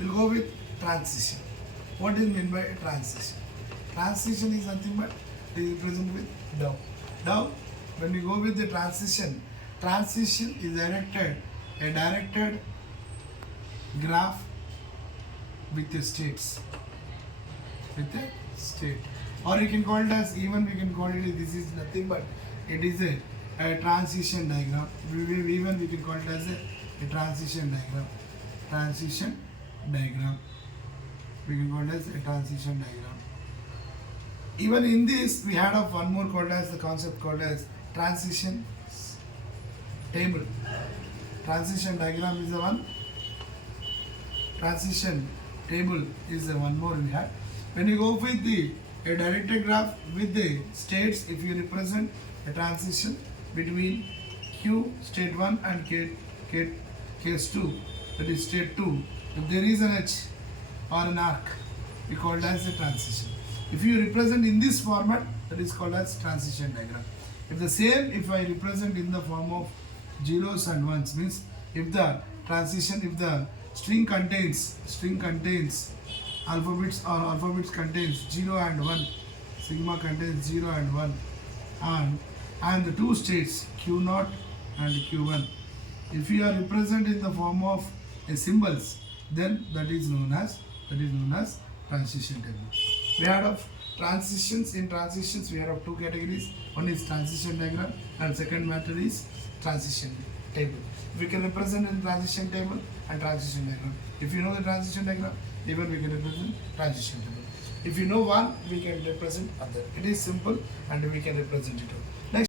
We'll go with transition. What is meant by transition? Transition is nothing but it is represented with down. Down. When we go with the transition, transition is a directed graph with the states. With a state. Or you can call it as, even we can call it, this is nothing but it is a transition diagram. Even we can call it as a transition diagram. Transition diagram. We can call it as a transition diagram. Even in this, we had one more called as the concept called as transition table. Transition diagram is the one. Transition table is the one more we had. When you go with a directed graph with the states, if you represent a transition between Q state 1 and case 2, that is state 2, if there is an H or an arc, we call it as a transition. If you represent in this format, that is called as transition diagram. If the same, if I represent in the form of zeros and ones, means if the transition, if the string contains alphabets or alphabets contains 0 and 1, sigma contains 0 and 1, and the two states Q0 and Q1. If you are represented in the form of a symbols, then that is known as transition table. We have transitions. In transitions, we have two categories. One is transition diagram, and second matter is transition table. We can represent in transition table and transition diagram. If you know the transition diagram, even we can represent transition table. If you know one, we can represent other. It is simple, and we can represent it all.